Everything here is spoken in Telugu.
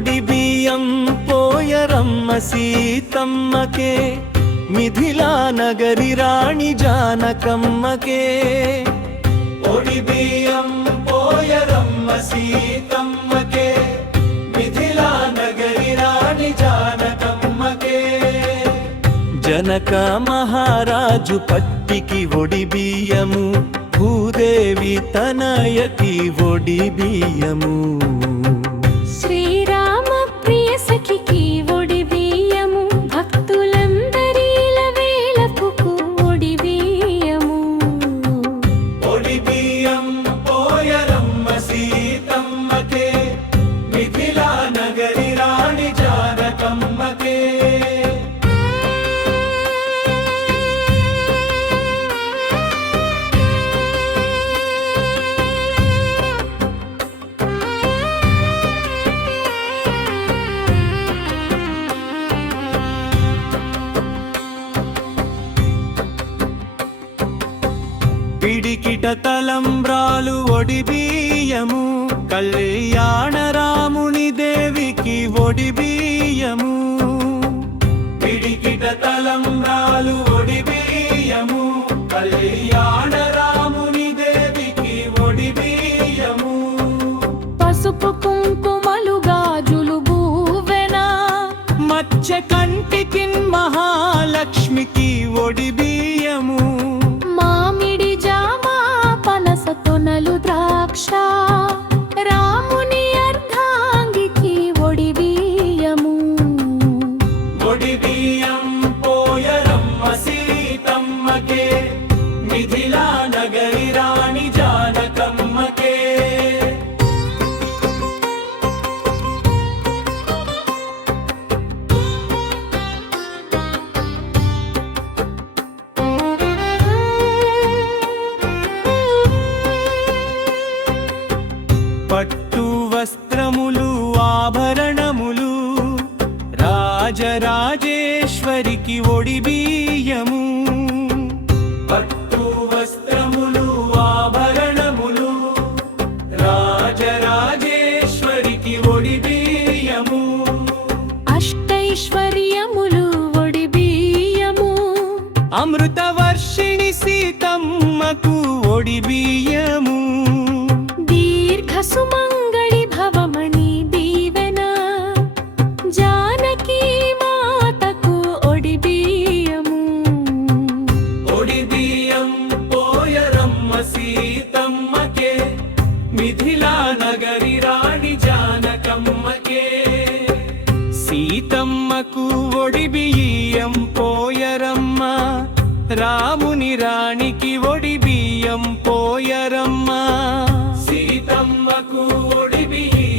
ఒడి బియ్యం పోయరమ్మ సీతమ్మకే, మిథిలా నగరి రాణి జానకమ్మకే. ఒడి బియ్యం పోయరమ్మ సీతమ్మకే, మిథిలా నగరి రాణి జానకమ్మకే. జనక మహారాజు పట్టికి ఒడి బియ్యము, భూదేవి తనయకి ఒడి బియ్యము. శ్రీరామ ప్రియ సఖికి ఒడి బియ్యము, భక్తులందరిల వేళపుకు ఒడి బియ్యము. ఒడి బియ్యం పోయరమ్మ సీతమ్మకే, మిథిలా నగరి రాణి జానకమ్మకే. పిడికిట తలంబ్రాలు ఒడి బియ్యము, కళ్యాణ రాముని దేవికి ఒడి బియ్యము. పిడికిట తలంబ్రాలు ఒడి బియ్యము, కళ్యాణ రాముని దేవికి ఒడి బియ్యము. పసుపు కుంకుమలు గాజులు బూవెనా, మత్స్య కంటికి మహాలక్ష్మికి ఒడి బియ్యము. మామిడి జామ పనస తొనలు ద్రాక్ష, రాముని అర్ధాంగికి ఒడి బియ్యము. ఒడి బియ్యం పోయరమ్మ సీతమ్మకే, మిథిలా నగరి రాణి జానకమ్మకే. పట్టు వస్త్రములు ఆభరణములు, రాజరాజేశ్వరికి ఒడి బియ్యము. పట్టు వస్త్రములు ఆభరణములు, రాజరాజేశ్వరికి ఒడి బియ్యము. అష్టైశ్వర్యములు ఒడి బియ్యము, అమృతవర్షిణి సీతమ్మకు ఒడి బియ్యము. దీర్ఘ సుమంగళి భవమణి దీవెన, జానకి మాతకు ఒడి బియ్యము. ఒడి బియ్యం పోయరమ్మ సీతమ్మకే, మిథిలా నగరి రాణి జానకమ్మకే. సీతమ్మకు ఒడి బియ్యం పోయరమ్మ, రాముని రాణికి ఒడి బియ్యం పోయరమ్మ. సీతమ్మకు ఒడి బియ్యం